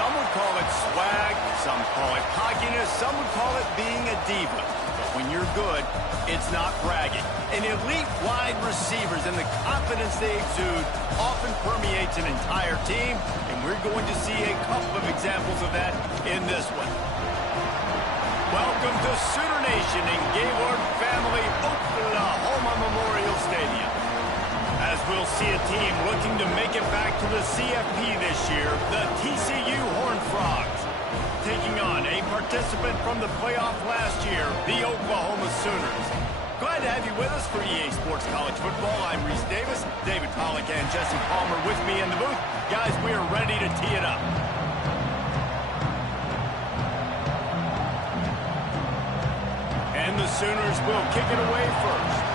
Some would call it swag, some call it cockiness, some would call it being a diva. But when you're good, it's not bragging. And elite wide receivers and the confidence they exude often permeates an entire team, and we're going to see a couple of examples of that in this one. Welcome to Sooner Nation and Gaylord Family Oklahoma Memorial Stadium. As we'll see a team looking to make it back to the CFB this year, the TCU Hornfrogs, taking on a participant from the playoff last year, the Oklahoma Sooners. Glad to have you with us for EA Sports College Football. I'm Reese Davis, David Pollack and Jesse Palmer with me in the booth. Guys, we are ready to tee it up. And the Sooners will kick it away first.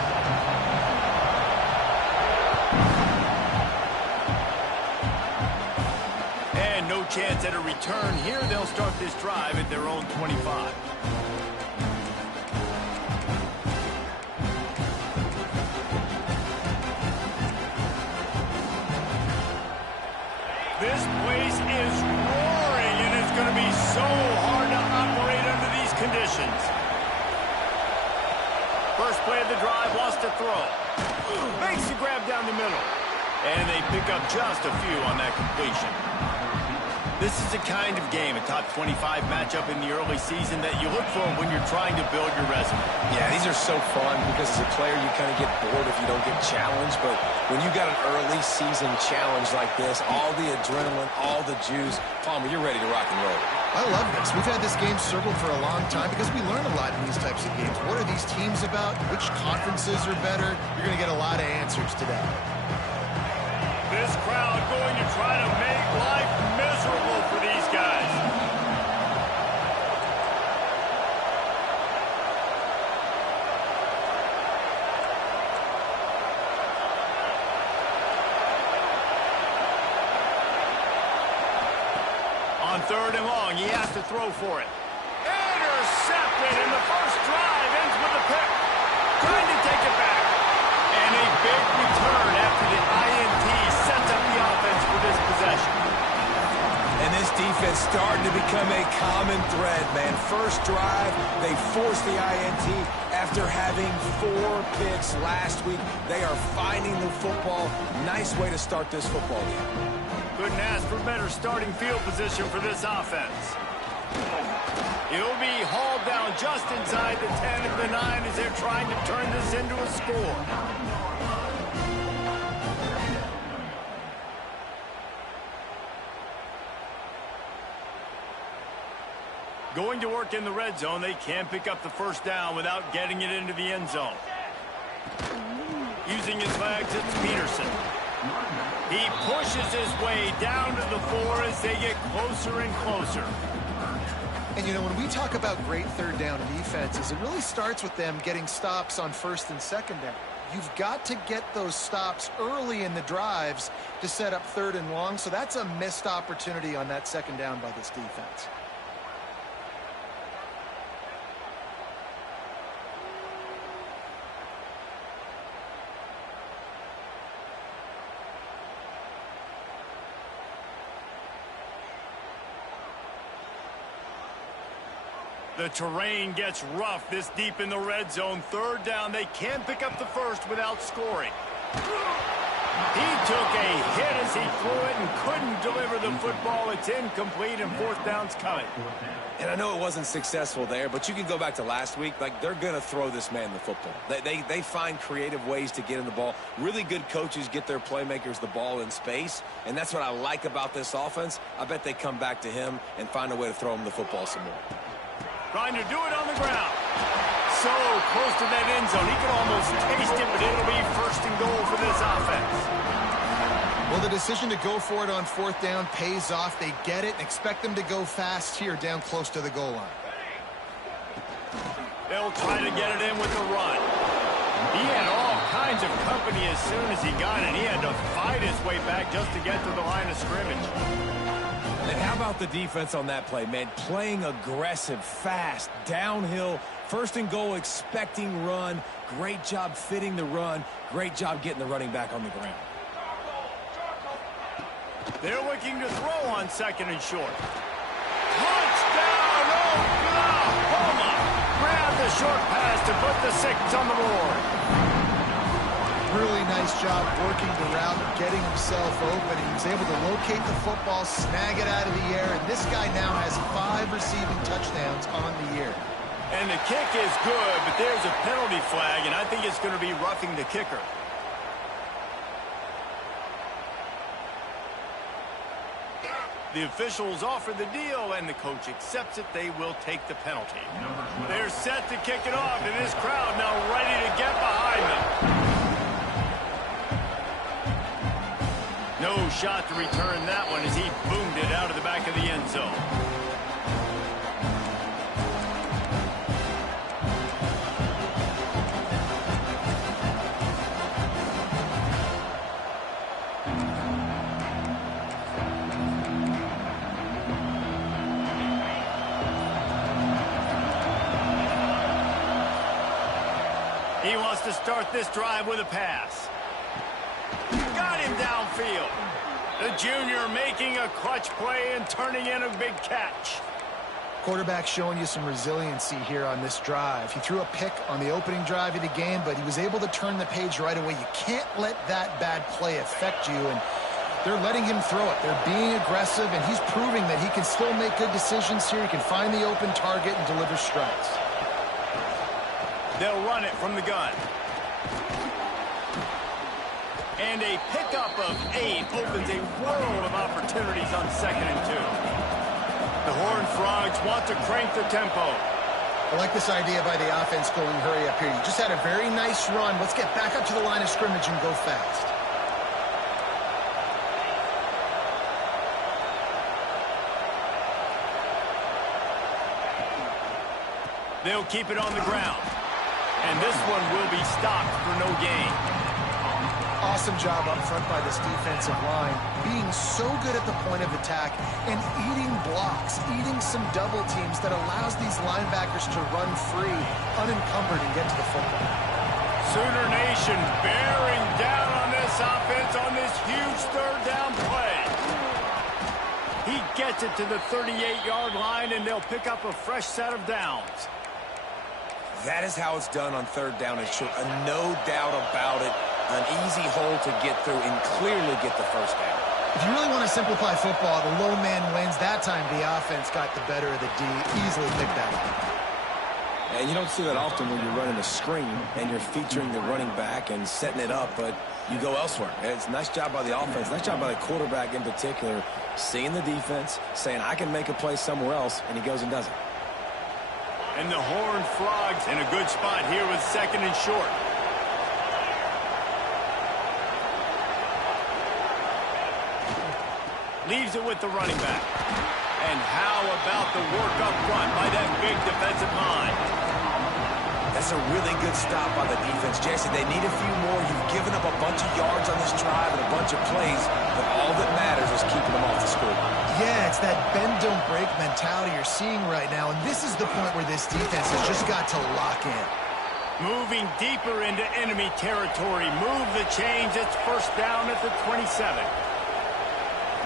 And no chance at a return here. They'll start this drive at their own 25. This place is roaring, and it's going to be so hard to operate under these conditions. First play of the drive, lost a throw. Makes the grab down the middle. And they pick up just a few on that completion. This is the kind of game, a top 25 matchup in the early season, that you look for when you're trying to build your resume. Yeah, these are so fun because as a player you kind of get bored if you don't get challenged. But when you got an early season challenge like this, all the adrenaline, all the juice, Palmer, you're ready to rock and roll. I love this. We've had this game circled for a long time because we learn a lot in these types of games. What are these teams about? Which conferences are better? You're going to get a lot of answers today. This crowd going to try to make life miserable for these guys. On third and long, he has to throw for it. Intercepted, and the first drive ends with a pick. Trying to take it back. And a big return after the INT sets up the offense for this possession. And this defense starting to become a common thread, man. First drive, they forced the INT after having 4 picks last week. They are finding the football. Nice way to start this football game. Couldn't ask for better starting field position for this offense. It'll be hauled down just inside the 10 of the 9 as they're trying to turn this into a score. Going to work in the red zone, they can pick up the first down without getting it into the end zone. Using his legs, it's Peterson. He pushes his way down to the 4 as they get closer and closer. And, you know, when we talk about great third down defenses, it really starts with them getting stops on first and second down. You've got to get those stops early in the drives to set up third and long, so that's a missed opportunity on that second down by this defense. The terrain gets rough this deep in the red zone. Third down, they can't pick up the first without scoring. He took a hit as he threw it and couldn't deliver the football. It's incomplete, and fourth down's coming. And I know it wasn't successful there, but you can go back to last week. Like, they're going to throw this man the football. They find creative ways to get in the ball. Really good coaches get their playmakers the ball in space, and that's what I like about this offense. I bet they come back to him and find a way to throw him the football some more. Trying to do it on the ground. So close to that end zone. He can almost taste it, but it'll be first and goal for this offense. Well, the decision to go for it on fourth down pays off. They get it and expect them to go fast here down close to the goal line. They'll try to get it in with the run. He had all kinds of company as soon as he got it. He had to fight his way back just to get to the line of scrimmage. And how about the defense on that play, man? Playing aggressive, fast, downhill, first and goal, expecting run. Great job fitting the run. Great job getting the running back on the ground. They're looking to throw on 2nd and short. Touchdown, Oklahoma! Grab the short pass to put the 6 on the board. Really nice job working the route, getting himself open. He was able to locate the football, snag it out of the air, and this guy now has 5 receiving touchdowns on the year. And the kick is good, but there's a penalty flag, and I think it's going to be roughing the kicker. The officials offer the deal, and the coach accepts it. They will take the penalty. They're set to kick it off, and this crowd now ready to get behind them. No shot to return that one as he boomed it out of the back of the end zone. He wants to start this drive with a pass. Got him downfield. The junior making a clutch play and turning in a big catch. Quarterback showing you some resiliency here on this drive. He threw a pick on the opening drive of the game, but he was able to turn the page right away. You can't let that bad play affect you, and they're letting him throw it. They're being aggressive, and he's proving that he can still make good decisions here. He can find the open target and deliver strikes. They'll run it from the gun. And a pickup of 8 opens a world of opportunities on 2nd and 2. The Hornfrogs want to crank the tempo. I like this idea by the offense going hurry up here. You just had a very nice run. Let's get back up to the line of scrimmage and go fast. They'll keep it on the ground. And this one will be stopped for no gain. Awesome job up front by this defensive line, being so good at the point of attack and eating blocks, eating some double teams that allows these linebackers to run free, unencumbered, and get to the football. Sooner Nation bearing down on this offense on this huge 3rd down play. He gets it to the 38-yard line, and they'll pick up a fresh set of downs. That is how it's done on 3rd down and short. No doubt about it. An easy hole to get through and clearly get the 1st down. If you really want to simplify football, the low man wins. That time the offense got the better of the D. Easily picked that up. And you don't see that often when you're running a screen and you're featuring the running back and setting it up, but you go elsewhere. It's a nice job by the offense, nice job by the quarterback in particular, seeing the defense, saying, I can make a play somewhere else, and he goes and does it. And the Horned Frogs in a good spot here with 2nd and short. Leaves it with the running back. And how about the work up front by that big defensive line? That's a really good stop by the defense. Jesse, they need a few more. You've given up a bunch of yards on this drive and a bunch of plays, but all that matters is keeping them off the scoreboard. Yeah, it's that bend, don't break mentality you're seeing right now, and this is the point where this defense has just got to lock in. Moving deeper into enemy territory. Move the chains. It's 1st down at the 27.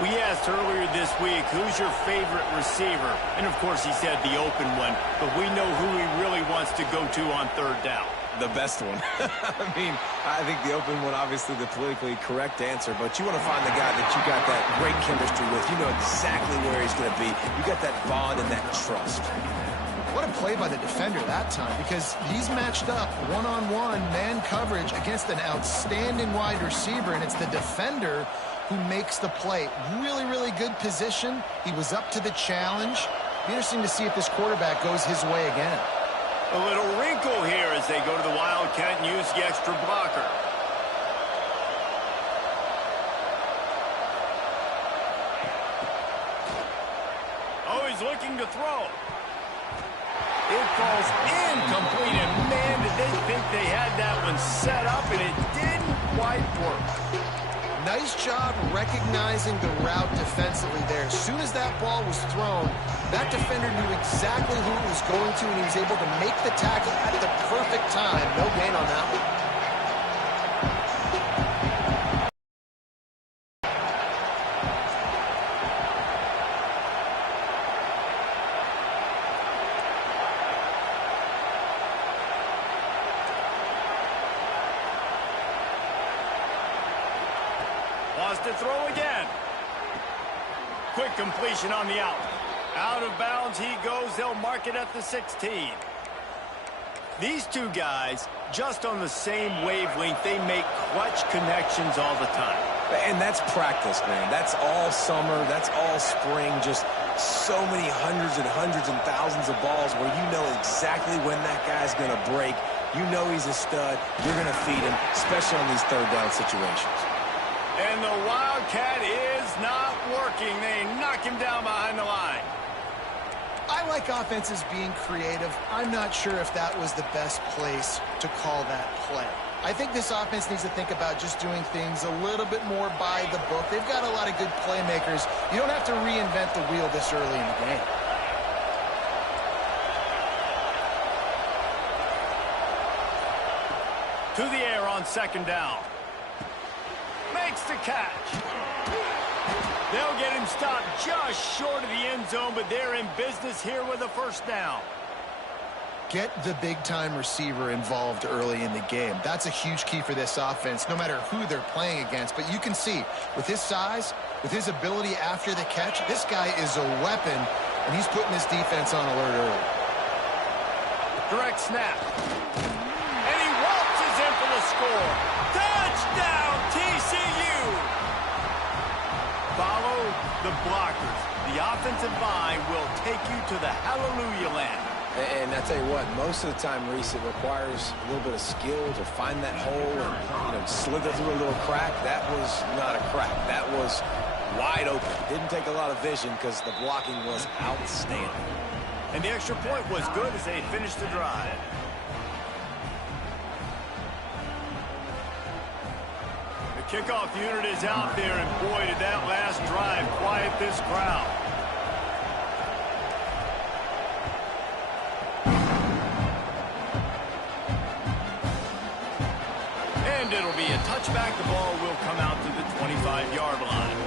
We asked earlier this week, who's your favorite receiver? And, of course, he said the open one, but we know who he really wants to go to on 3rd down. The best one. I mean, I think the open one, obviously the politically correct answer, but you want to find the guy that you got that great chemistry with. You know exactly where he's going to be. You got that bond and that trust. What a play by the defender that time, because he's matched up one-on-one man coverage against an outstanding wide receiver, and it's the defender who makes the play. Really, really good position. He was up to the challenge. Be interesting to see if this quarterback goes his way again. A little wrinkle here as they go to the Wildcat and use the extra blocker. Oh, he's looking to throw. It falls incomplete, and man, did they think they had that one set up, and it didn't quite work. Nice job recognizing the route defensively there. As soon as that ball was thrown, that defender knew exactly who it was going to, and he was able to make the tackle at the perfect time. No gain on that one. Wants to throw again. Quick completion on the out. Out of bounds he goes. They'll mark it at the 16. These two guys, just on the same wavelength, they make clutch connections all the time. And that's practice, man. That's all summer. That's all spring. Just so many hundreds and thousands of balls where you know exactly when that guy's going to break. You know he's a stud. You're going to feed him, especially on these third down situations. And the Wildcat is not working. They knock him down behind the line. I like offenses being creative. I'm not sure if that was the best place to call that play. I think this offense needs to think about just doing things a little bit more by the book. They've got a lot of good playmakers. You don't have to reinvent the wheel this early in the game. To the air on second down. Makes the catch. They'll get him stopped just short of the end zone, but they're in business here with a first down. Get the big-time receiver involved early in the game. That's a huge key for this offense, no matter who they're playing against. But you can see, with his size, with his ability after the catch, this guy is a weapon, and he's putting his defense on alert early. Direct snap. And he waltzes in for the score. Touchdown, TCU! Follow the blockers. The offensive line will take you to the hallelujah land. And I tell you what, most of the time, Reese, it requires a little bit of skill to find that hole and slither through a little crack. That was not a crack. That was wide open. Didn't take a lot of vision because the blocking was outstanding. And the extra point was good as they finished the drive. The kickoff unit is out there, and boy, did that last drive quiet this crowd. And it'll be a touchback. The ball will come out to the 25-yard line.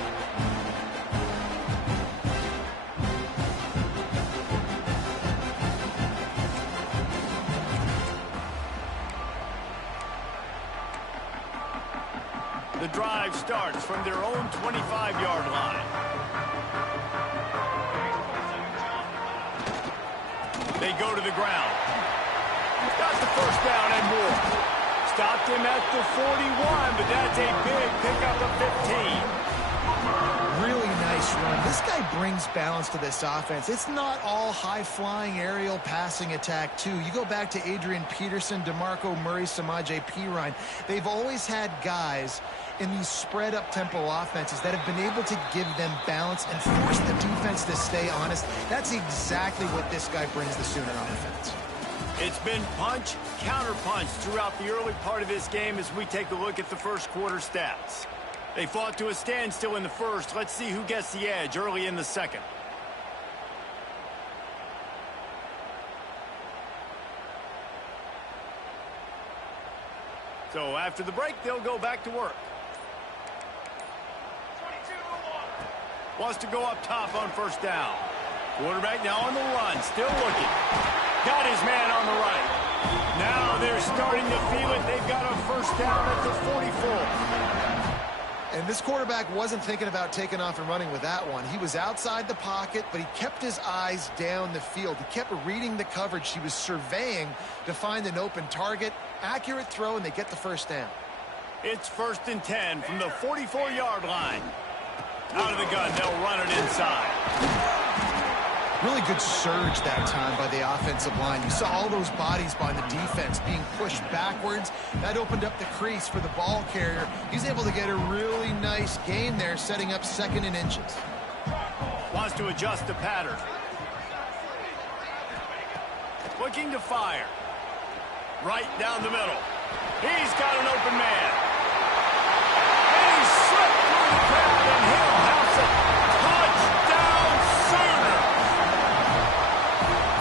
The drive starts from their own 25-yard line. They go to the ground. Got the first down and more. Stopped him at the 41, but that's a big pickup of 15. Really nice run. This guy brings balance to this offense. It's not all high-flying aerial passing attack, too. You go back to Adrian Peterson, DeMarco Murray, Samaje Perine. They've always had guys in these spread-up tempo offenses that have been able to give them balance and force the defense to stay honest. That's exactly what this guy brings the Sooner offense. It's been punch, counter-punch throughout the early part of this game as we take a look at the first quarter stats. They fought to a standstill in the first. Let's see who gets the edge early in the second. So after the break, they'll go back to work. Wants to go up top on first down. Quarterback now on the run, still looking. Got his man on the right. Now they're starting to feel it. They've got a first down at the 44. And this quarterback wasn't thinking about taking off and running with that one. He was outside the pocket, but he kept his eyes down the field. He kept reading the coverage. He was surveying to find an open target. Accurate throw, and they get the first down. It's 1st and 10 from the 44-yard line. Out of the gun, they'll run it inside. Really good surge that time by the offensive line. You saw all those bodies by the defense being pushed backwards. That opened up the crease for the ball carrier. He's able to get a really nice gain there, setting up 2nd and inches. Wants to adjust the pattern. Looking to fire. Right down the middle. He's got an open man. And he slipped through the crowd, and he'll house it. Touchdown, Sooner!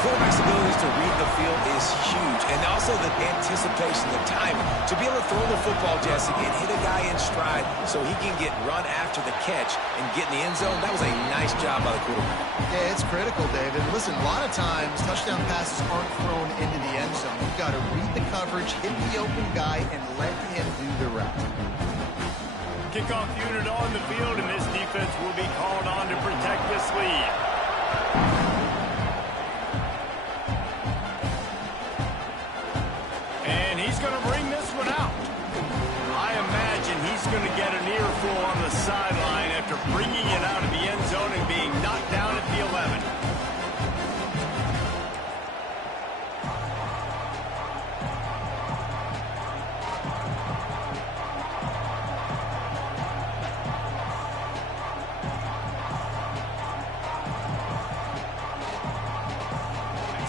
Quarterback's ability to read the field is huge, and also the anticipation, the timing. To be able to throw the football, Jesse, and hit a guy in stride so he can get run after the catch and get in the end zone, that was a nice job by the quarterback. Yeah, it's critical, David. Listen, a lot of times touchdown passes aren't thrown into the end zone. You've got to read the coverage, hit the open guy, and let him do the rest. Kickoff unit on the field, and this defense will be called on to protect this lead. And he's going to bring this one out. I imagine he's going to get an earful on the sideline after bringing it out of the end zone and being knocked down at the 11.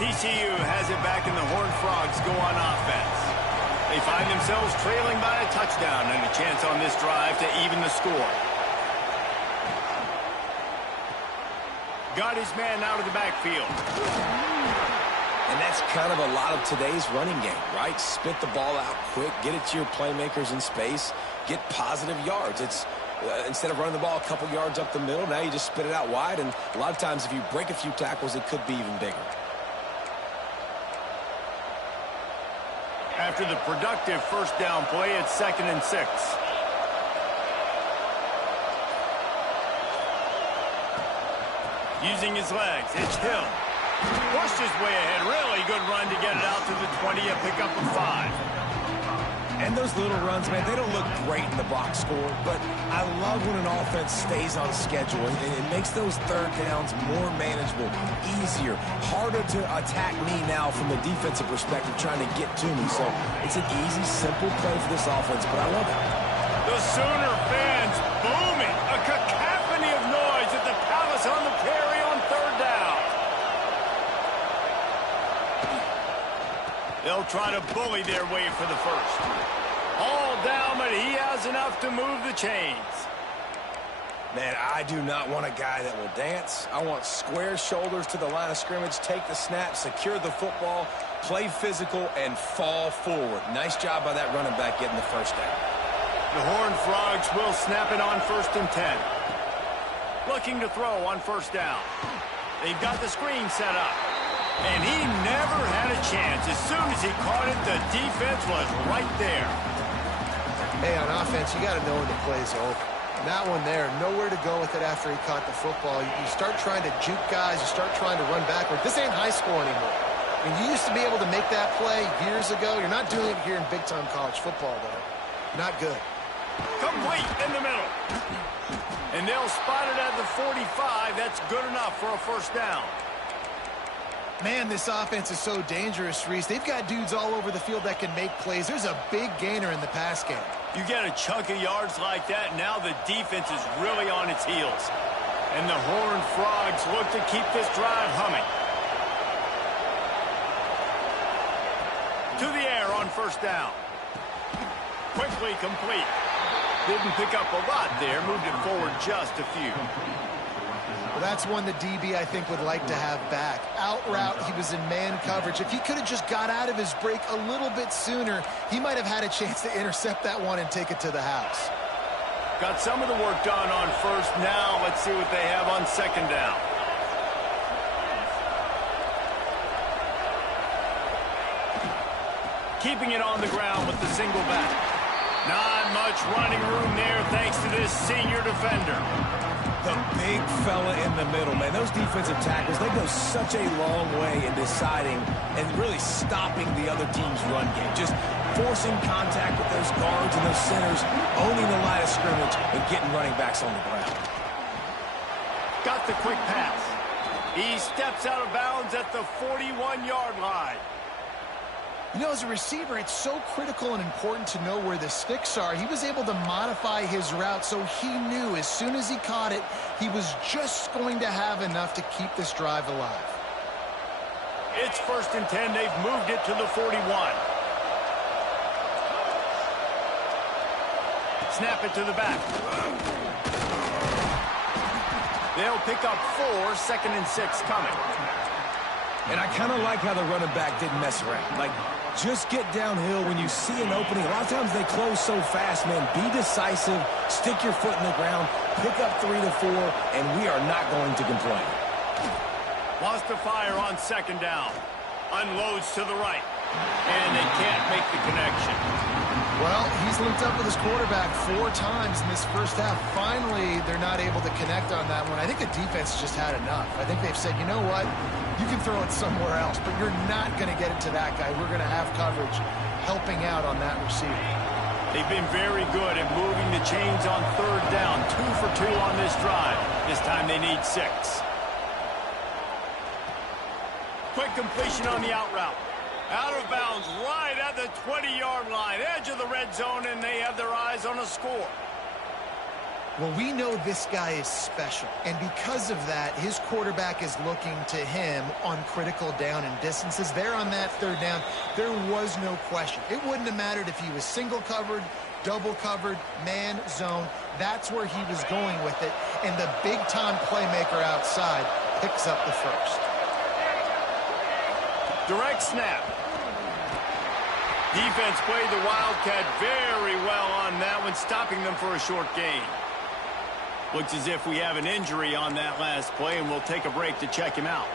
TCU has it back and the Hornfrogs go on offense. They find themselves trailing by a touchdown and a chance on this drive to even the score. Got his man out of the backfield. And that's kind of a lot of today's running game, right? Spit the ball out quick, get it to your playmakers in space, get positive yards. It's instead of running the ball a couple yards up the middle, now you just spit it out wide, and a lot of times if you break a few tackles, it could be even bigger. After the productive first down play, it's 2nd and 6. Using his legs, it's Hill. Pushed his way ahead. Really good run to get it out to the 20, a pickup of 5. And those little runs, man, they don't look great in the box score, but I love when an offense stays on schedule, and it makes those third downs more manageable, easier, harder to attack me now from the defensive perspective trying to get to me. So it's an easy, simple play for this offense, but I love it. The Sooner fans booming. A cacophony of noise at the Palace on the Prairie on 3rd down. They'll try to bully their way for the first. All down, but he has enough to move the chains. Man, I do not want a guy that will dance. I want square shoulders to the line of scrimmage, take the snap, secure the football, play physical, and fall forward. Nice job by that running back getting the first down. The Horned Frogs will snap it on 1st and 10. Looking to throw on 1st down. They've got the screen set up. And he never had a chance. As soon as he caught it, the defense was right there. Hey, on offense, you got to know when the play's over. And that one there, nowhere to go with it after he caught the football. You start trying to juke guys. You start trying to run backward. This ain't high school anymore. I mean, you used to be able to make that play years ago. You're not doing it here in big-time college football, though. Not good. Complete in the middle. And they'll spot it at the 45. That's good enough for a 1st down. Man, this offense is so dangerous, Reese. They've got dudes all over the field that can make plays. There's a big gainer in the pass game. You get a chunk of yards like that, now the defense is really on its heels. And the Horned Frogs look to keep this drive humming. To the air on 1st down. Quickly complete. Didn't pick up a lot there, moved it forward just a few. Well, that's one the DB, I think, would like to have back. Out route, he was in man coverage. If he could have just got out of his break a little bit sooner, he might have had a chance to intercept that one and take it to the house. Got some of the work done on 1st. Now let's see what they have on 2nd down. Keeping it on the ground with the single back. Not much running room there thanks to this senior defender. The big fella in the middle, man. Those defensive tackles, they go such a long way in deciding and really stopping the other team's run game. Just forcing contact with those guards and those centers, owning the line of scrimmage, and getting running backs on the ground. Got the quick pass. He steps out of bounds at the 41-yard line. You know, as a receiver, it's so critical and important to know where the sticks are. He was able to modify his route so he knew as soon as he caught it, he was just going to have enough to keep this drive alive. It's 1st and 10. They've moved it to the 41. Snap it to the back. They'll pick up 4, 2nd and 6 coming. And I kind of like how the running back didn't mess around. Like, just get downhill when you see an opening. A lot of times they close so fast, man. Be decisive, stick your foot in the ground, pick up 3 to 4, and we are not going to complain. Lost the fire on 2nd down. Unloads to the right. And they can't make the connection. Well, he's linked up with his quarterback 4 times in this first half. Finally, they're not able to connect on that one. I think the defense just had enough. I think they've said, you know what, you can throw it somewhere else, but you're not going to get it to that guy. We're going to have coverage helping out on that receiver. They've been very good at moving the chains on third down. 2 for 2 on this drive. This time they need 6. Quick completion on the out route. Out of bounds right at the 20-yard line. Edge of the red zone, and they have their eyes on a score. Well, we know this guy is special, and because of that, his quarterback is looking to him on critical down and distances. There on that third down, there was no question. It wouldn't have mattered if he was single covered, double covered, man, zone. That's where he was going with it, and the big-time playmaker outside picks up the first. Direct snap. Defense played the Wildcat very well on that one, stopping them for a short gain. Looks as if we have an injury on that last play, and we'll take a break to check him out.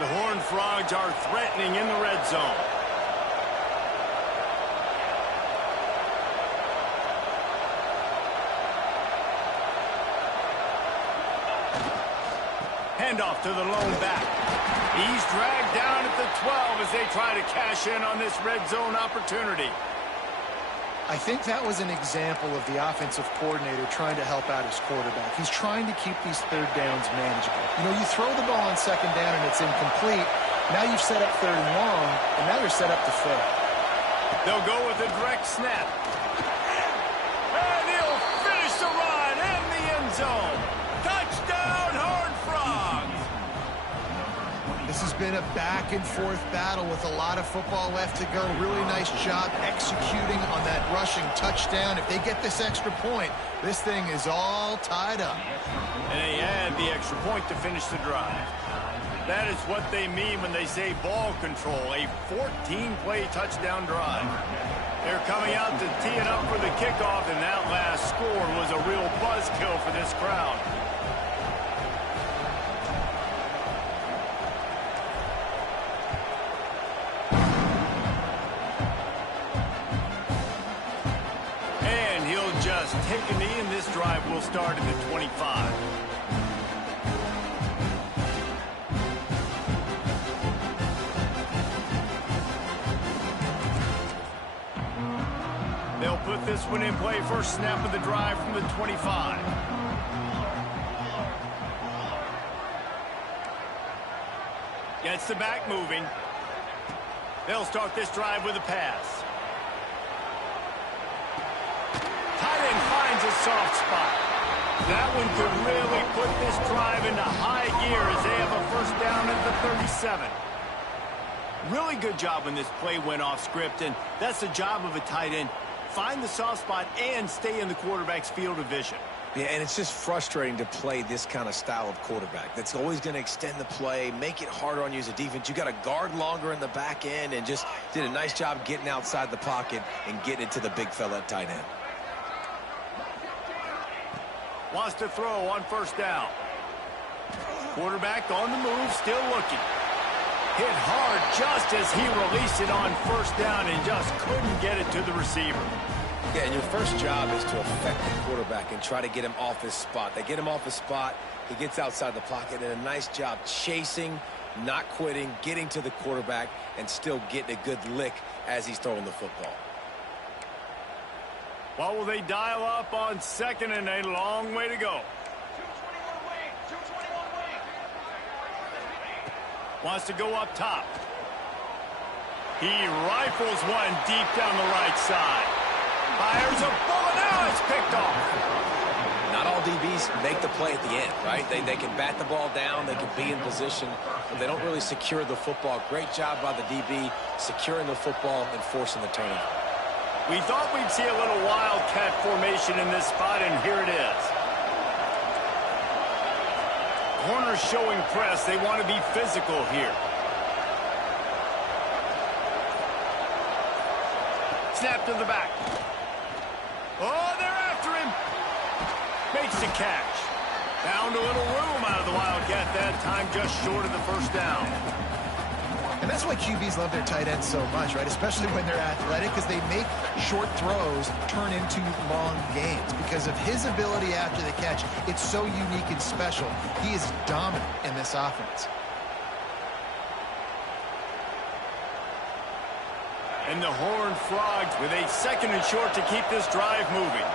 The Hornfrogs are threatening in the red zone. Handoff to the lone back. He's dragged down at the 12 as they try to cash in on this red zone opportunity. I think that was an example of the offensive coordinator trying to help out his quarterback. He's trying to keep these third downs manageable. You know, you throw the ball on second down and it's incomplete. Now you've set up third and long, and now you're set up to fail. They'll go with a direct snap. And he'll finish the run in the end zone. Touchdown, Hornfrogs! This has been a back-and-forth battle with a lot of football left to go. Really nice job executing on that rushing touchdown. If they get this extra point, this thing is all tied up. And they add the extra point to finish the drive. That is what they mean when they say ball control, a 14-play touchdown drive. They're coming out to tee it up for the kickoff, and that last score was a real buzzkill for this crowd. And he'll just take a knee, and this drive will start at the 25. They'll put this one in play. First snap of the drive from the 25. Gets the back moving. They'll start this drive with a pass. Tight end finds a soft spot. That one could really put this drive into high gear as they have a first down at the 37. Really good job when this play went off script, and that's the job of a tight end. Find the soft spot and stay in the quarterback's field of vision. Yeah, and it's just frustrating to play this kind of style of quarterback. That's always going to extend the play, make it harder on you as a defense. You got to guard longer in the back end, and just did a nice job getting outside the pocket and getting it to the big fella at tight end. Wants to throw on first down. Quarterback on the move, still looking. Hit hard just as he released it on first down and just couldn't get it to the receiver. Yeah, and your first job is to affect the quarterback and try to get him off his spot. They get him off his spot, he gets outside the pocket, and a nice job chasing, not quitting, getting to the quarterback, and still getting a good lick as he's throwing the football. What will they dial up on second, and a long way to go? Wants to go up top. He rifles one deep down the right side. Fires a bullet. Now it's picked off. Not all DBs make the play at the end, right? They can bat the ball down. They can be in position. But they don't really secure the football. Great job by the DB securing the football and forcing the turnover. We thought we'd see a little wildcat formation in this spot, and here it is. Corners showing press. They want to be physical here. Snap to the back. Oh, they're after him. Makes the catch. Found a little room out of the Wildcat that time, just short of the first down. And that's why QBs love their tight ends so much, right? Especially when they're athletic, because they make short throws turn into long gains. Because of his ability after the catch, it's so unique and special. He is dominant in this offense. And the Hornfrogs with a 2nd and short to keep this drive moving.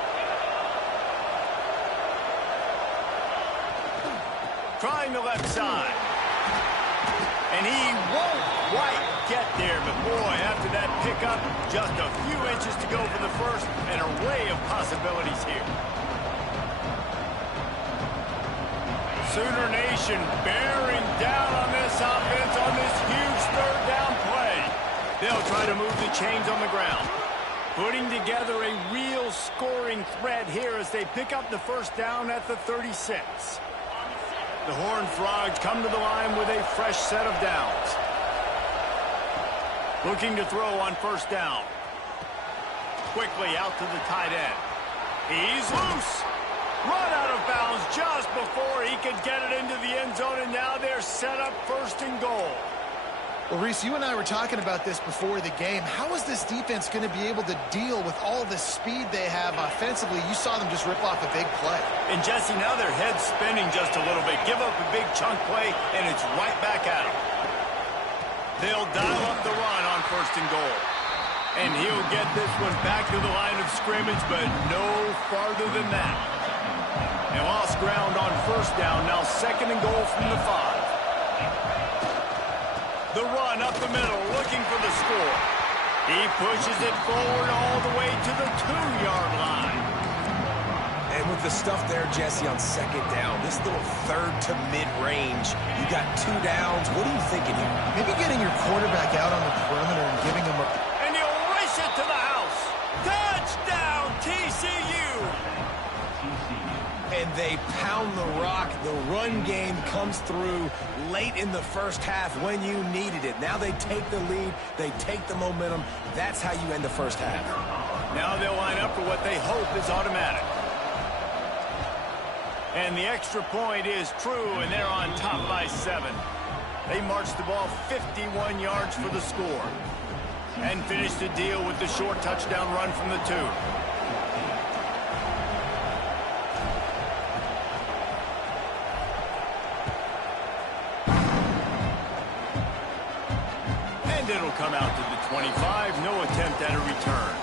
Trying the left side. And he won't quite get there, but boy, after that pickup, just a few inches to go for the first, an array of possibilities here. Sooner Nation bearing down on this offense on this huge 3rd down play. They'll try to move the chains on the ground, putting together a real scoring threat here as they pick up the first down at the 36. The Hornfrogs come to the line with a fresh set of downs. Looking to throw on first down. Quickly out to the tight end. He's loose. Run out of bounds just before he could get it into the end zone, and now they're set up 1st and goal. Well, Reese, you and I were talking about this before the game. How is this defense going to be able to deal with all the speed they have offensively? You saw them just rip off a big play. And, Jesse, now their head's spinning just a little bit. Give up a big chunk play, and it's right back at them. They'll dial up the run on 1st and goal. And he'll get this one back to the line of scrimmage, but no farther than that. And lost ground on 1st down, now 2nd and goal from the 5. The run up the middle, looking for the score. He pushes it forward all the way to the 2-yard line. And with the stuff there, Jesse, on 2nd down, this little 3rd to mid-range, you got 2 downs. What are you thinking here? Maybe getting your quarterback out on the perimeter and giving him a... And he'll race it to the house. Touchdown, TCU. And they pound the rock. The run game comes through late in the first half when you needed it. Now they take the lead. They take the momentum. That's how you end the first half. Now they'll line up for what they hope is automatic. And the extra point is true, and they're on top by 7. They marched the ball 51 yards for the score. And finished the deal with the short touchdown run from the 2. And it'll come out to the 25. No attempt at a return.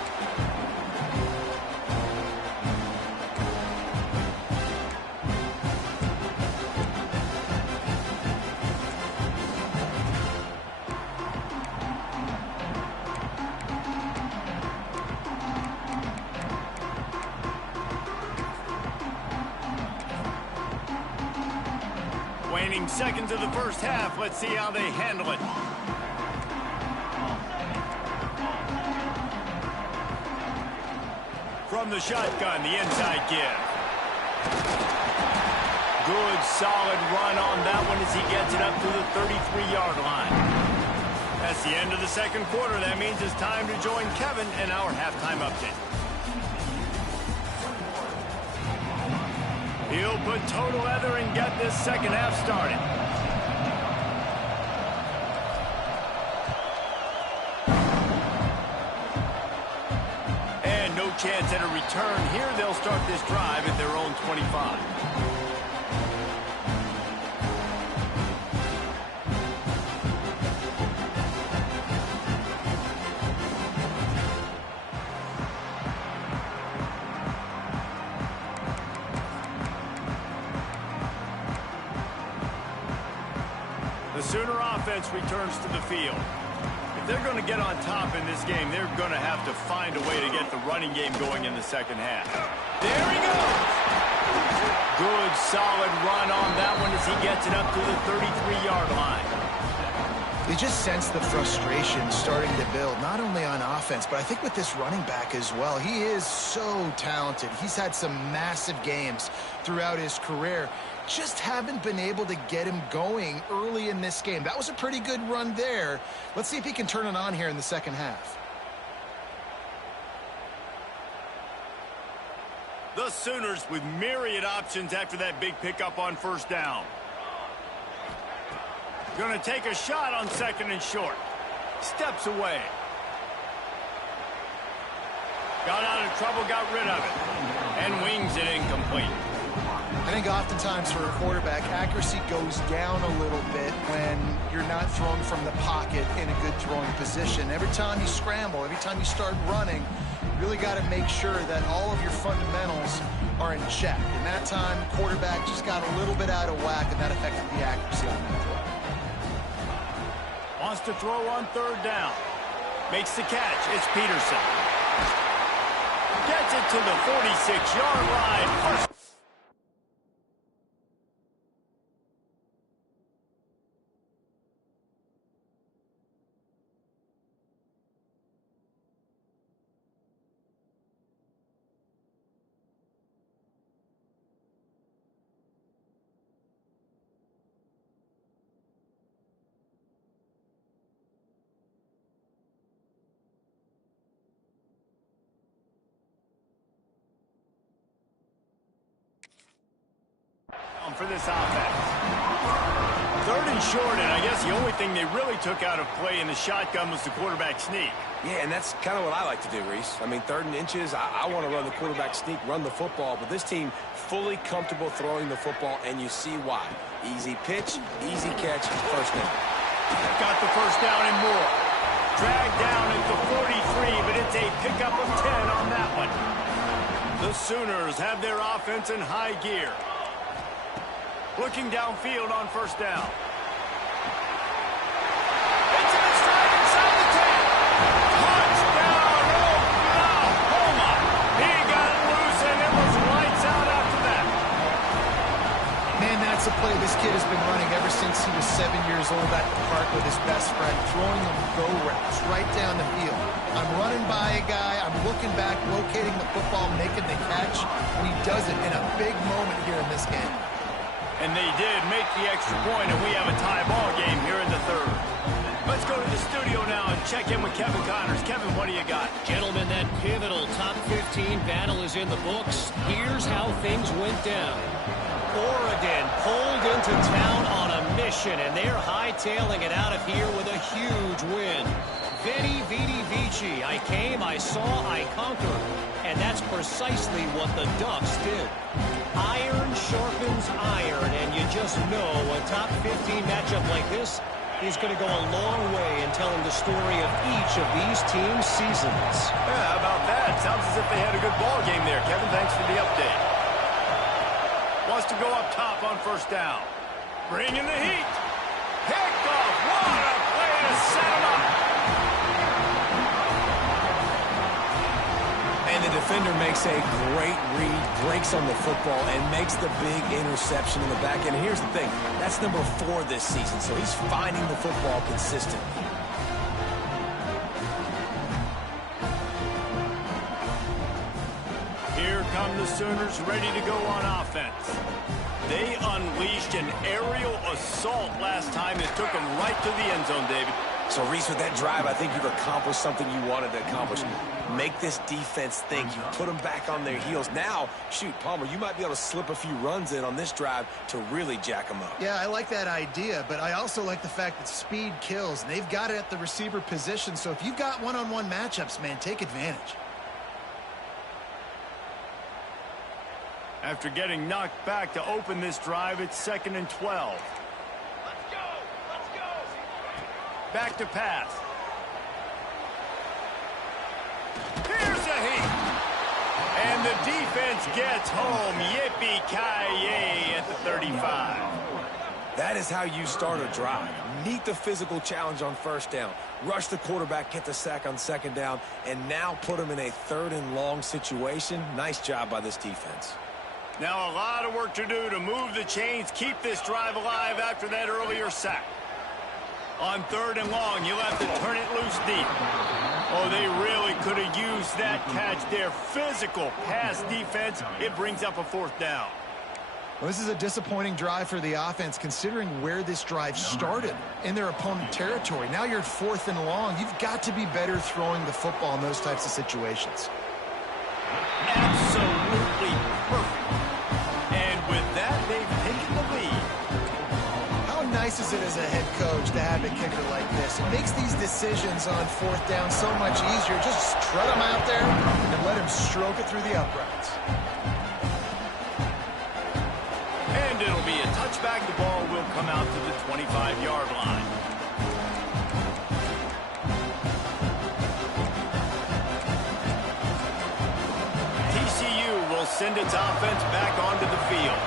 Waning seconds of the first half. Let's see how they handle it. From the shotgun, the inside give. Good, solid run on that one as he gets it up to the 33-yard line. That's the end of the 2nd quarter. That means it's time to join Kevin in our halftime update. He'll put total leather and get this 2nd half started. And no chance at a return here. They'll start this drive at their own 25. The Sooner offense returns to the field. If they're going to get on top in this game, they're going to have to find a way to get the running game going in the 2nd half. There he goes! Good, solid run on that one as he gets it up to the 33-yard line. You just sense the frustration starting to build, not only on offense, but I think with this running back as well. He is so talented. He's had some massive games throughout his career. Just haven't been able to get him going early in this game. That was a pretty good run there. Let's see if he can turn it on here in the 2nd half. The Sooners with myriad options after that big pickup on first down. Going to take a shot on second and short. Steps away. Got out of trouble, got rid of it. And wings it incomplete. I think oftentimes for a quarterback, accuracy goes down a little bit when you're not throwing from the pocket in a good throwing position. Every time you scramble, every time you start running, you really got to make sure that all of your fundamentals are in check. And that time, quarterback just got a little bit out of whack, and that affected the accuracy on that throw. Wants to throw on third down. Makes the catch. It's Peterson. Gets it to the 46-yard line. First. For this offense. Third and short, and I guess the only thing they really took out of play in the shotgun was the quarterback sneak. Yeah, and that's kind of what I like to do, Reese. I mean, third and inches, I want to run the quarterback sneak, run the football, but this team fully comfortable throwing the football, and you see why. Easy pitch, easy catch, first down. Got the first down and more. Dragged down at the 43, but it's a pickup of 10 on that one. The Sooners have their offense in high gear. Looking downfield on first down. It's in stride inside the 10. Touchdown, Oklahoma. He got it loose, and it was lights out after that. Man, that's a play this kid has been running ever since he was 7 years old at the park with his best friend, throwing them go routes right down the field. I'm running by a guy, I'm looking back, locating the football, making the catch, and he does it in a big moment here in this game. And they did make the extra point, and we have a tie ball game here in the third. Let's go to the studio now and check in with Kevin Connors. Kevin, what do you got? Gentlemen, that pivotal top 15 battle is in the books. Here's how things went down. Oregon pulled into town on a mission, and they're hightailing it out of here with a huge win. Veni, vidi, vici. I came, I saw, I conquered. And that's precisely what the Ducks did. Iron sharpens iron, and you just know a top 15 matchup like this is going to go a long way in telling the story of each of these teams' seasons. Yeah, how about that? Sounds as if they had a good ball game there. Kevin, thanks for the update. Wants to go up top on first down. Bringing the heat. Picked off. What a play to set him up. And the defender makes a great read, breaks on the football, and makes the big interception in the back end. Here's the thing. That's number 4 this season, so he's finding the football consistently. Here come the Sooners ready to go on offense. They unleashed an aerial assault last time that took them right to the end zone, David. So, Reese, with that drive, I think you've accomplished something you wanted to accomplish. Make this defense think. You put them back on their heels. Now, shoot, Palmer, you might be able to slip a few runs in on this drive to really jack them up. Yeah, I like that idea, but I also like the fact that speed kills. They've got it at the receiver position, so if you've got one-on-one matchups, man, take advantage. After getting knocked back to open this drive, it's 2nd and 12. Back to pass. Here's a heat. And the defense gets home. Yippee-ki-yay at the 35. That is how you start a drive. Meet the physical challenge on first down. Rush the quarterback, get the sack on second down, and now put him in a 3rd and long situation. Nice job by this defense. Now a lot of work to do to move the chains, keep this drive alive after that earlier sack. On 3rd and long, you'll have to turn it loose deep. Oh, they really could have used that catch there. Physical pass defense. It brings up a 4th down. Well, this is a disappointing drive for the offense, considering where this drive started in their opponent territory. Now you're at 4th and long. You've got to be better throwing the football in those types of situations. Absolutely nice is it as a head coach to have a kicker like this? It makes these decisions on fourth down so much easier. Just strut him out there and let him stroke it through the uprights. And it'll be a touchback. The ball will come out to the 25-yard line. TCU will send its offense back onto the field.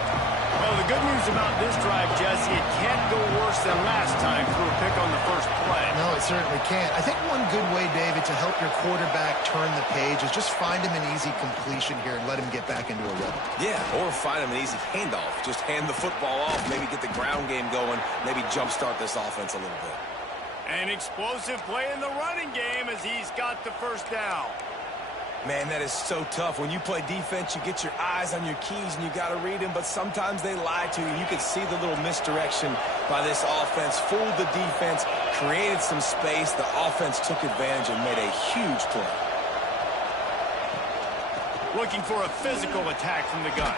Well, the good news about this drive, Jesse, it can't go worse than last time through a pick on the first play. No, it certainly can't. I think one good way, David, to help your quarterback turn the page is just find him an easy completion here and let him get back into a rhythm. Yeah, or find him an easy handoff. Just hand the football off, maybe get the ground game going, maybe jumpstart this offense a little bit. An explosive play in the running game as he's got the first down. Man, that is so tough. When you play defense, you get your eyes on your keys and you got to read them, but sometimes they lie to you. You can see the little misdirection by this offense, fooled the defense, created some space. The offense took advantage and made a huge play. Looking for a physical attack from the gun.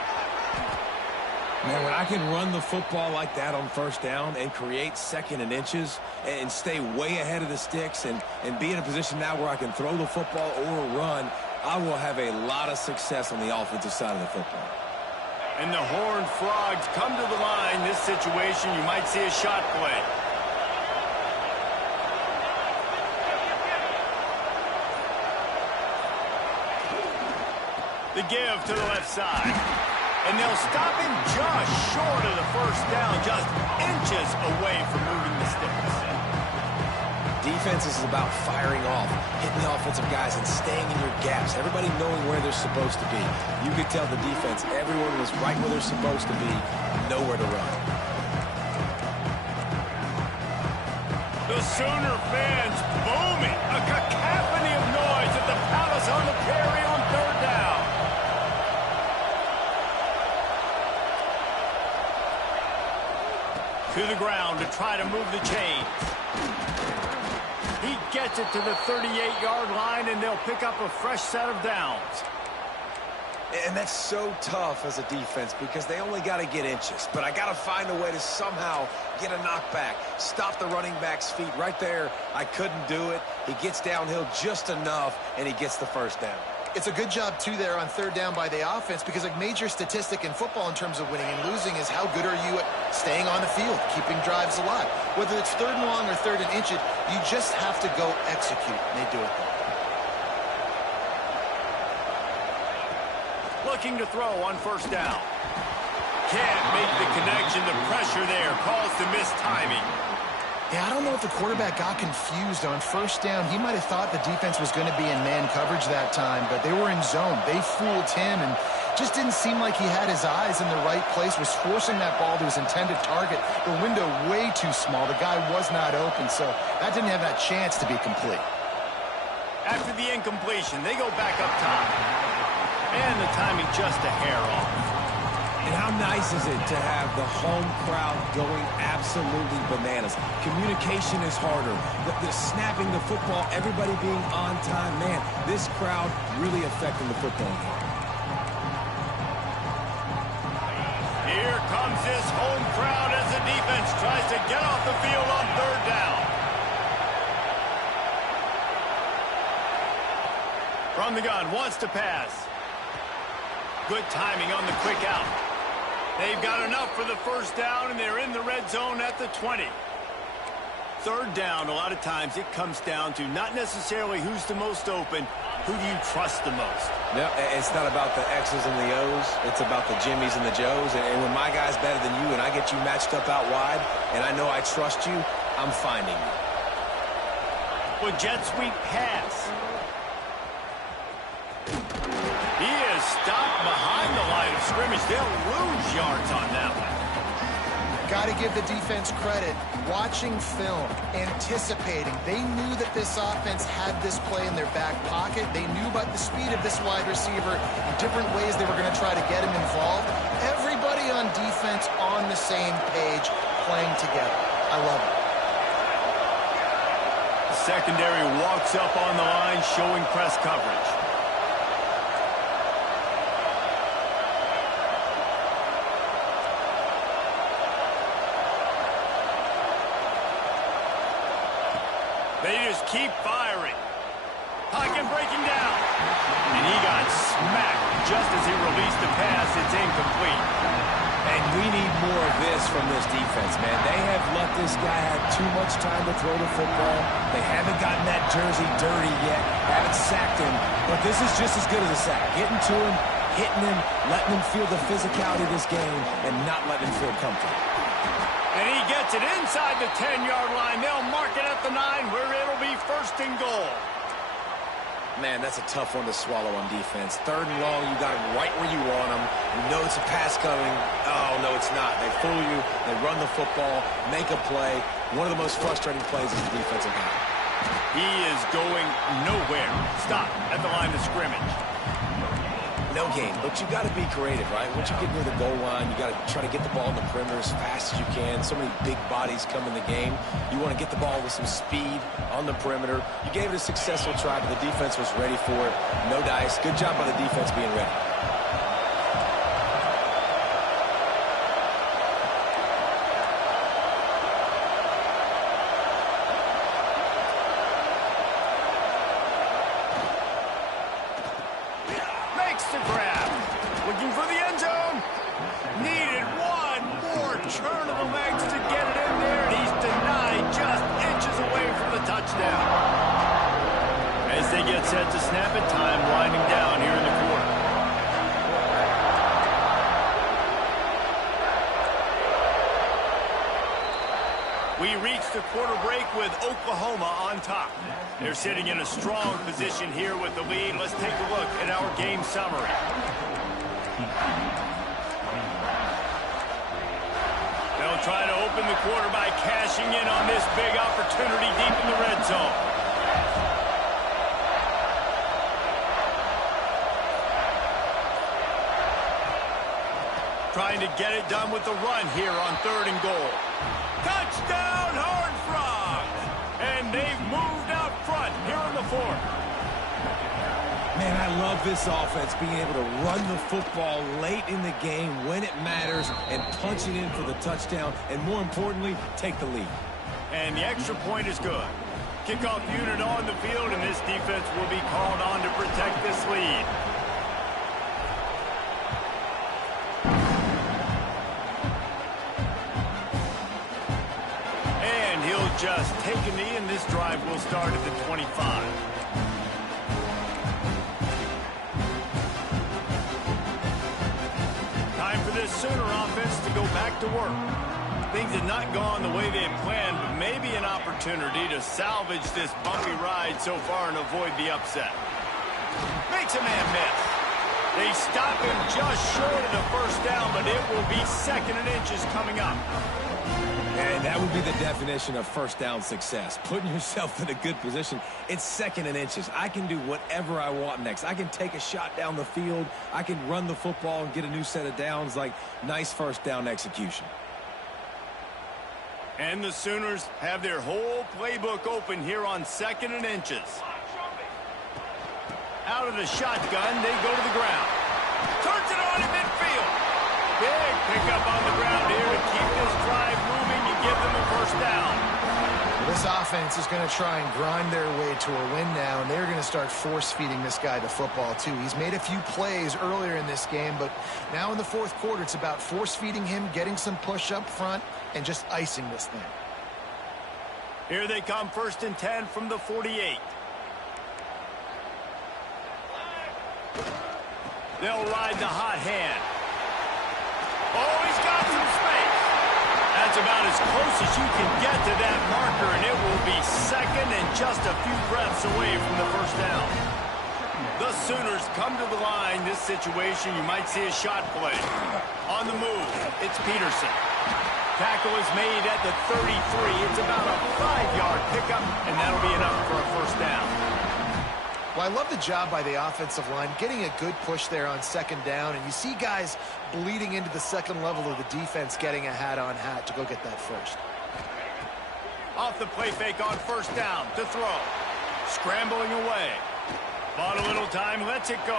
Man, when I can run the football like that on first down and create second and inches and stay way ahead of the sticks and be in a position now where I can throw the football or run, I will have a lot of success on the offensive side of the football. And the Hornfrogs come to the line. This situation, you might see a shot play. The give to the left side. And they'll stop him just short of the first down, just inches away from moving the sticks. Defense is about firing off, hitting the offensive guys, and staying in your gaps. Everybody knowing where they're supposed to be. You could tell the defense, everyone was right where they're supposed to be, nowhere to run. The Sooner fans booming. A cacophony of noise at the Palace on the Prairie on third down. To the ground to try to move the chains. He gets it to the 38-yard line, and they'll pick up a fresh set of downs. And that's so tough as a defense because they only got to get inches. But I got to find a way to somehow get a knockback, stop the running back's feet right there. I couldn't do it. He gets downhill just enough, and he gets the first down. It's a good job, too, there on third down by the offense because a major statistic in football in terms of winning and losing is how good are you at staying on the field, keeping drives alive. Whether it's third and long or third and inches, you just have to go execute, and they do it there. Looking to throw on first down. Can't make the connection. The pressure there calls to missed timing. Yeah, I don't know if the quarterback got confused on first down. He might have thought the defense was going to be in man coverage that time, but they were in zone. They fooled him and just didn't seem like he had his eyes in the right place, was forcing that ball to his intended target. The window way too small. The guy was not open, so that didn't have that chance to be complete. After the incompletion, they go back up top. And the timing just a hair off. And how nice is it to have the home crowd going absolutely bananas? Communication is harder. The snapping the football, everybody being on time. Man, this crowd really affecting the football game. Here comes this home crowd as the defense tries to get off the field on third down. From the gun, wants to pass. Good timing on the quick out. They've got enough for the first down, and they're in the red zone at the 20. Third down, a lot of times it comes down to not necessarily who's the most open, who do you trust the most? No, it's not about the X's and the O's. It's about the Jimmies and the Joes. And when my guy's better than you and I get you matched up out wide, and I know I trust you, I'm finding you. With jet sweep pass. He is stopped behind the line of scrimmage. They'll lose yards on that one. Got to give the defense credit. Watching film, anticipating. They knew that this offense had this play in their back pocket. They knew about the speed of this wide receiver and different ways they were going to try to get him involved. Everybody on defense on the same page, playing together. I love it. Secondary walks up on the line, showing press coverage. They just keep firing. Pocket breaking down. And he got smacked just as he released the pass. It's incomplete. And we need more of this from this defense, man. They have let this guy have too much time to throw the football. They haven't gotten that jersey dirty yet, haven't sacked him. But this is just as good as a sack. Getting to him, hitting him, letting him feel the physicality of this game, and not letting him feel comfortable. And he gets it inside the 10-yard line. They'll mark it at the 9 where it'll be 1st and goal. Man, that's a tough one to swallow on defense. 3rd and long, you got him right where you want him. You know it's a pass coming. Oh, no, it's not. They fool you. They run the football, make a play. One of the most frustrating plays is the defensive line. He is going nowhere. Stop at the line of scrimmage. No game, but you got to be creative, right? Once you get near the goal line, you got to try to get the ball in the perimeter as fast as you can. So many big bodies come in the game. You want to get the ball with some speed on the perimeter. You gave it a successful try, but the defense was ready for it. No dice. Good job by the defense being ready. The grab. Looking for the end zone. Needed one more turn of the legs to get it in there. And he's denied just inches away from the touchdown. As they get set to snap it, time winding down here in the quarter. We reach the quarter break with Oklahoma on top. They're sitting in a strong position here with the lead. Let's take a look at our game summary. They'll try to open the quarter by cashing in on this big opportunity deep in the red zone. Trying to get it done with the run here on 3rd and goal. Touchdown, Hornfrogs! And they've moved out front here on the 4th. Man, I love this offense, being able to run the football late in the game when it matters and punch it in for the touchdown, and more importantly, take the lead. And the extra point is good. Kickoff unit on the field, and this defense will be called on to protect this lead. Just take a knee, and this drive will start at the 25. Time for this Sooner offense to go back to work. Things have not gone the way they had planned, but maybe an opportunity to salvage this bumpy ride so far and avoid the upset. Makes a man miss. They stop him just short of the 1st down, but it will be 2nd and inches coming up. And that would be the definition of 1st down success. Putting yourself in a good position. It's 2nd and inches. I can do whatever I want next. I can take a shot down the field. I can run the football and get a new set of downs. Like, nice 1st down execution. And the Sooners have their whole playbook open here on 2nd and inches. Out of the shotgun, they go to the ground. Turns it on in midfield. Big pickup on the ground here to keep this drive moving and give them a 1st down. This offense is going to try and grind their way to a win now, and they're going to start force-feeding this guy the football, too. He's made a few plays earlier in this game, but now in the 4th quarter, it's about force-feeding him, getting some push up front, and just icing this thing. Here they come, 1st and 10 from the 48. They'll ride the hot hand. Oh, he's got some space. That's about as close as you can get to that marker, and it will be 2nd and just a few breaths away from the 1st down. The Sooners come to the line. This situation, you might see a shot play. On the move, it's Peterson. Tackle is made at the 33. It's about a 5-yard pickup, and that'll be enough for a 1st down. Well, I love the job by the offensive line, getting a good push there on 2nd down, and you see guys bleeding into the 2nd level of the defense getting a hat-on-hat to go get that 1st. Off the play fake on 1st down to throw. Scrambling away. Bought a little time, lets it go.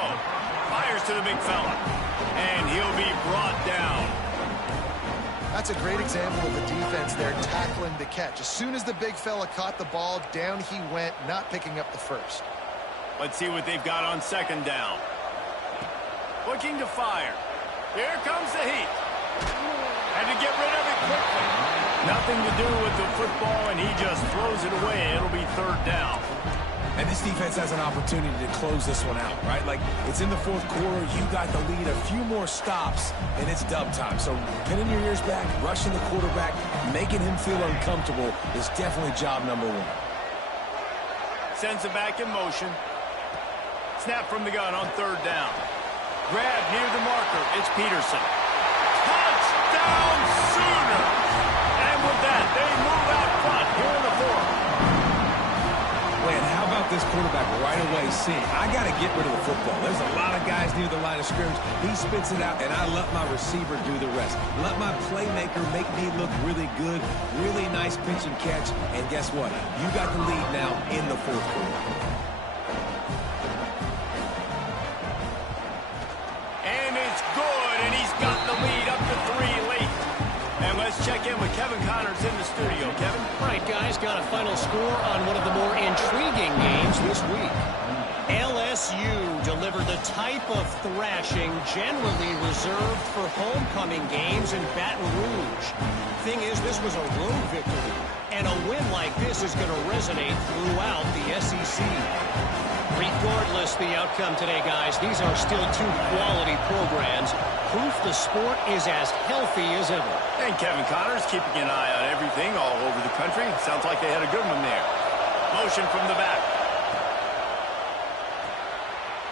Fires to the big fella. And he'll be brought down. That's a great example of the defense there tackling the catch. As soon as the big fella caught the ball, down he went, not picking up the first. Let's see what they've got on second down. Looking to fire. Here comes the heat. And to get rid of it quickly. Nothing to do with the football, and he just throws it away. It'll be third down. And this defense has an opportunity to close this one out, right? Like, it's in the fourth quarter. You got the lead, a few more stops, and it's dub time. So pinning your ears back, rushing the quarterback, making him feel uncomfortable is definitely job number one. Sends it back in motion. Snap from the gun on third down. Grab near the marker. It's Peterson. Touchdown Sooners! And with that, they move out front here in the fourth. Man, how about this quarterback right away seeing, I got to get rid of the football. There's a lot of guys near the line of scrimmage. He spits it out, and I let my receiver do the rest. Let my playmaker make me look really good, really nice pitch and catch, and guess what? You got the lead now in the fourth quarter. And it's good, and he's got the lead up to 3 late. And let's check in with Kevin Connors in the studio. Kevin? All right, guys, got a final score on one of the more intriguing games this week. LSU delivered the type of thrashing generally reserved for homecoming games in Baton Rouge. Thing is, this was a road victory, and a win like this is going to resonate throughout the SEC. Regardless the outcome today, guys, these are still two quality programs. Proof the sport is as healthy as ever. And Kevin Connors keeping an eye on everything all over the country. Sounds like they had a good one there. Motion from the back.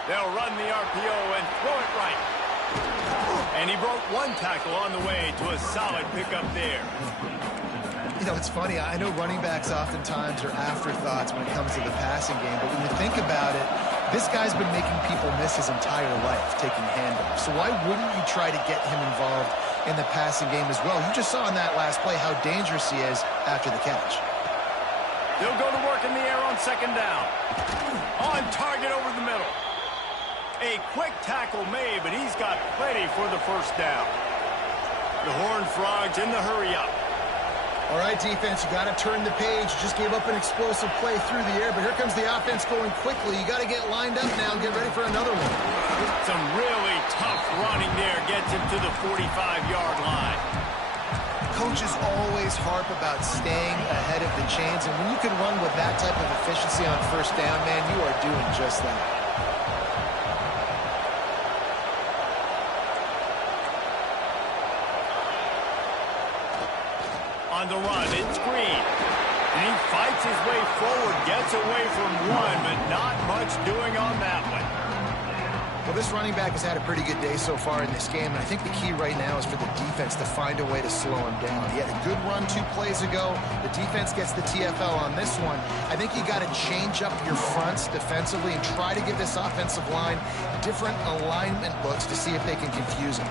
They'll run the RPO and throw it right. And he broke one tackle on the way to a solid pickup there. You know, it's funny. I know running backs oftentimes are afterthoughts when it comes to the passing game, but when you think about it, this guy's been making people miss his entire life taking handoffs. So why wouldn't you try to get him involved in the passing game as well? You just saw in that last play how dangerous he is after the catch. They'll go to work in the air on second down. On target over the middle. A quick tackle made, but he's got plenty for the first down. The Hornfrogs in the hurry-up. All right, defense, you got to turn the page. You just gave up an explosive play through the air, but here comes the offense going quickly. You got to get lined up now and get ready for another one. Some really tough running there gets him to the 45-yard line. Coaches always harp about staying ahead of the chains, and when you can run with that type of efficiency on first down, man, you are doing just that. On the run, it's Green. And he fights his way forward, gets away from one, but not much doing on that one. Well, this running back has had a pretty good day so far in this game, and I think the key right now is for the defense to find a way to slow him down. He had a good run 2 plays ago. The defense gets the TFL on this one. I think you got to change up your fronts defensively and try to give this offensive line different alignment looks to see if they can confuse him.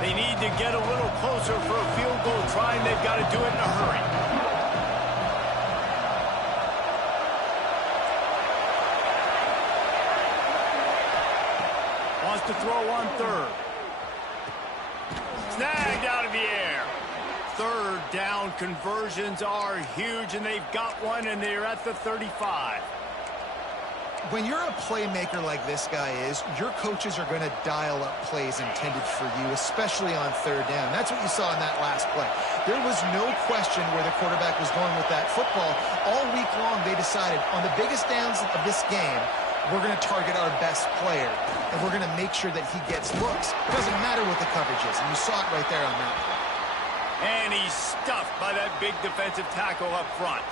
They need to get a little closer for a field goal try, and they've got to do it in a hurry. Wants to throw on third. Snagged out of the air. Third down conversions are huge, and they've got one, and they're at the 35. When you're a playmaker like this guy is, your coaches are going to dial up plays intended for you, especially on third down. That's what you saw in that last play. There was no question where the quarterback was going with that football. All week long, they decided on the biggest downs of this game, we're going to target our best player, and we're going to make sure that he gets looks. It doesn't matter what the coverage is, and you saw it right there on that play. And he's stuffed by that big defensive tackle up front.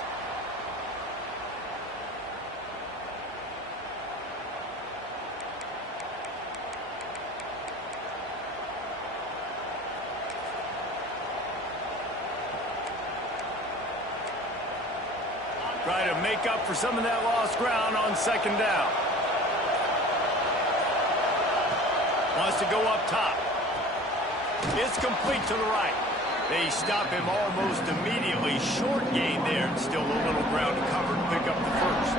Try to make up for some of that lost ground on second down. Wants to go up top. It's complete to the right. They stop him almost immediately. Short gain there. Still a little ground to cover to pick up the first.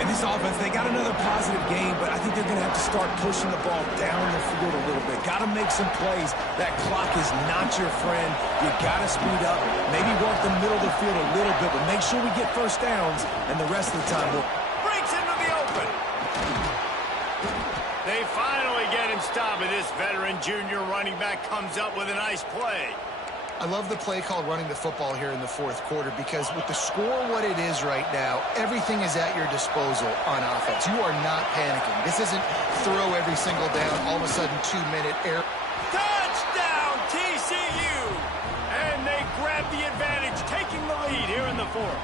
And this offense, they got another positive game, but I think they're going to have to start pushing the ball down the field a little bit. Got to make some plays. That clock is not your friend. You got to speed up, maybe work the middle of the field a little bit, but make sure we get first downs, and the rest of the time we'll... Breaks into the open. They finally get him stopped, and this veteran junior running back comes up with a nice play. I love the play call running the football here in the fourth quarter because with the score what it is right now, everything is at your disposal on offense. You are not panicking. This isn't throw every single down, all of a sudden 2-minute air. Touchdown, TCU! And they grab the advantage, taking the lead here in the fourth.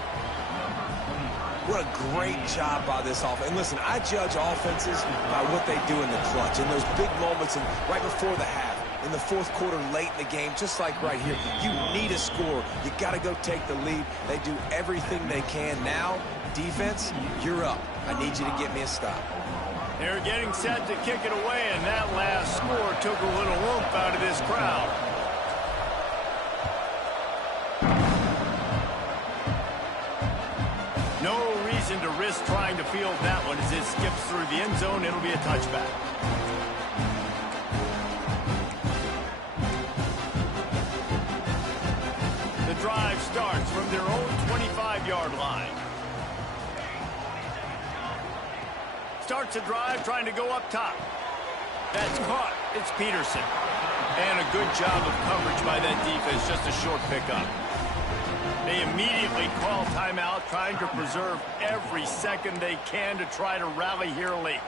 What a great job by this offense. And listen, I judge offenses by what they do in the clutch, in those big moments and right before the half. In the fourth quarter, late in the game, just like right here, you need a score. You got to go take the lead. They do everything they can. Now, defense, you're up. I need you to get me a stop. They're getting set to kick it away, and that last score took a little oomph out of this crowd. No reason to risk trying to field that one as it skips through the end zone. It'll be a touchback. Drive starts from their own 25-yard line. Starts a drive trying to go up top. That's caught. It's Peterson. And a good job of coverage by that defense. Just a short pickup. They immediately call timeout, trying to preserve every second they can to try to rally here late.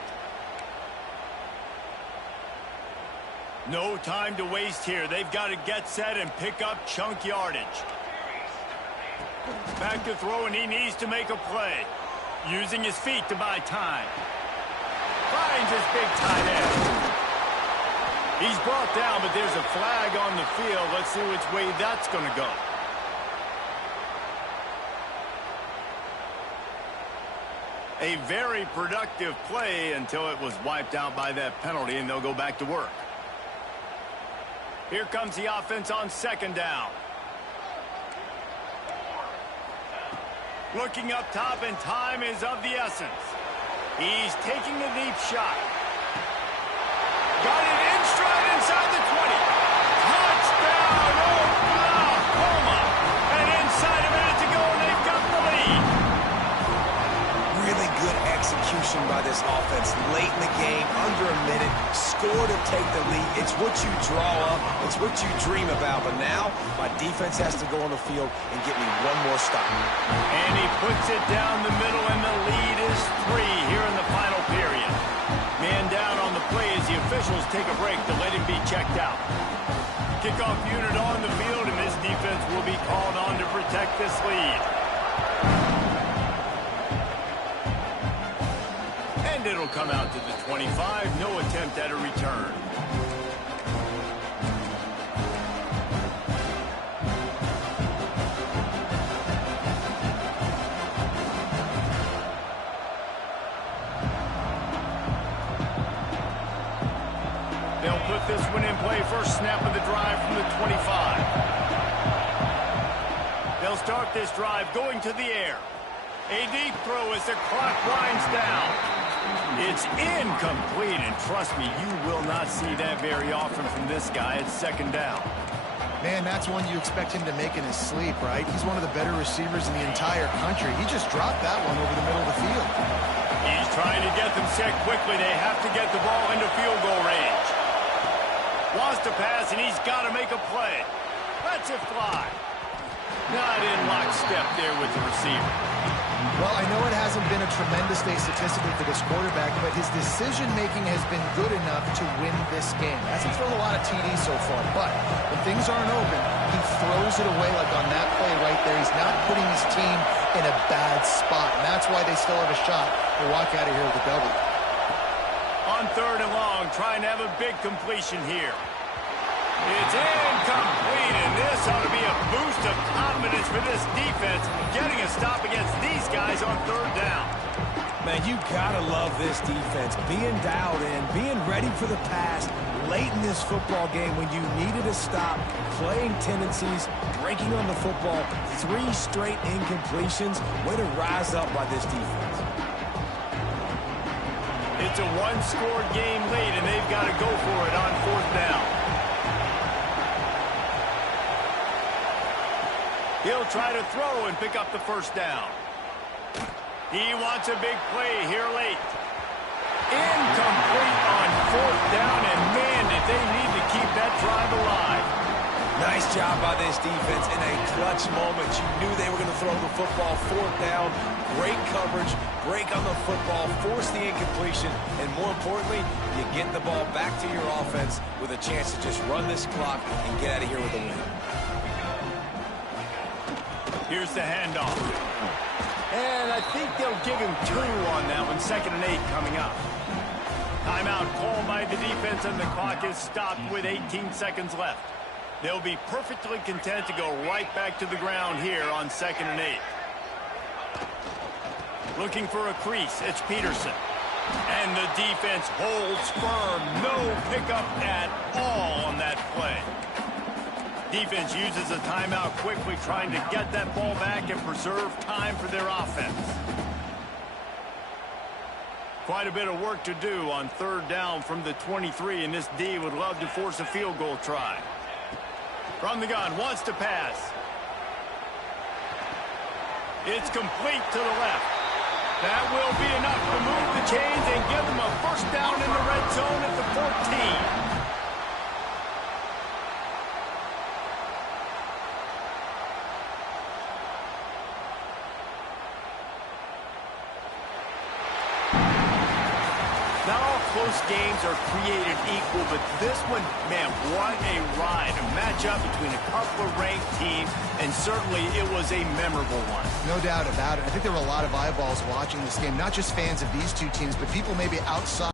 No time to waste here. They've got to get set and pick up chunk yardage. Back to throw, and he needs to make a play. Using his feet to buy time. Finds his big tight end. He's brought down, but there's a flag on the field. Let's see which way that's going to go. A very productive play until it was wiped out by that penalty, and they'll go back to work. Here comes the offense on second down. Looking up top, and time is of the essence. He's taking a deep shot. Got it in stride inside the 20. Touchdown, Oklahoma! And inside a minute to go, and they've got the lead. Really good execution by this offense. Late in the game, under a minute, score to take the lead. It's what you draw up. It's what you dream about. But now, my defense has to go on the field and get me one more stop. And he puts it down the middle, and the lead is 3 here in the final period. Man down on the play as the officials take a break to let him be checked out. Kickoff unit on the field, and this defense will be called on to protect this lead. And it'll come out to the 25. No attempt at a return. They'll put this one in play. First snap of the drive from the 25. They'll start this drive going to the air. A deep throw as the clock winds down. It's incomplete, and trust me, you will not see that very often from this guy. It's second down. Man, that's one you expect him to make in his sleep, right? He's one of the better receivers in the entire country. He just dropped that one over the middle of the field. He's trying to get them set quickly. They have to get the ball into field goal range. Wants to pass, and he's got to make a play. Lets it fly. Not in lockstep there with the receiver. Well, I know it hasn't been a tremendous day statistically for this quarterback, but his decision-making has been good enough to win this game. Hasn't thrown a lot of TDs so far, but when things aren't open, he throws it away like on that play right there. He's not putting his team in a bad spot, and that's why they still have a shot to walk out of here with a W. On third and long, trying to have a big completion here. It's incomplete, and this ought to be a boost of confidence for this defense, getting a stop against these guys on third down. Man, you gotta love this defense. Being dialed in, being ready for the pass late in this football game when you needed a stop, playing tendencies, breaking on the football, 3 straight incompletions. Way to rise up by this defense. It's a one-score game late, and they've got to go for it on 4th down. He'll try to throw and pick up the 1st down. He wants a big play here late. Incomplete on 4th down, and man, did they need to keep that drive alive. Nice job by this defense in a clutch moment. You knew they were going to throw the football. 4th down, great coverage, break on the football, force the incompletion, and more importantly, you get the ball back to your offense with a chance to just run this clock and get out of here with a win. Here's the handoff. And I think they'll give him 2 on that one. 2nd and 8 coming up. Timeout called by the defense, and the clock is stopped with 18 seconds left. They'll be perfectly content to go right back to the ground here on 2nd and 8. Looking for a crease, it's Peterson. And the defense holds firm. No pickup at all on that play. Defense uses a timeout quickly, trying to get that ball back and preserve time for their offense. Quite a bit of work to do on 3rd down from the 23, and this D would love to force a field goal try. From the gun, wants to pass. It's complete to the left. That will be enough to move the chains and give them a 1st down in the red zone at the 14. Not all close games are created equal, but this one, man, what a ride. A matchup between a couple of ranked teams, and certainly it was a memorable one. No doubt about it. I think there were a lot of eyeballs watching this game, not just fans of these two teams, but people maybe outside.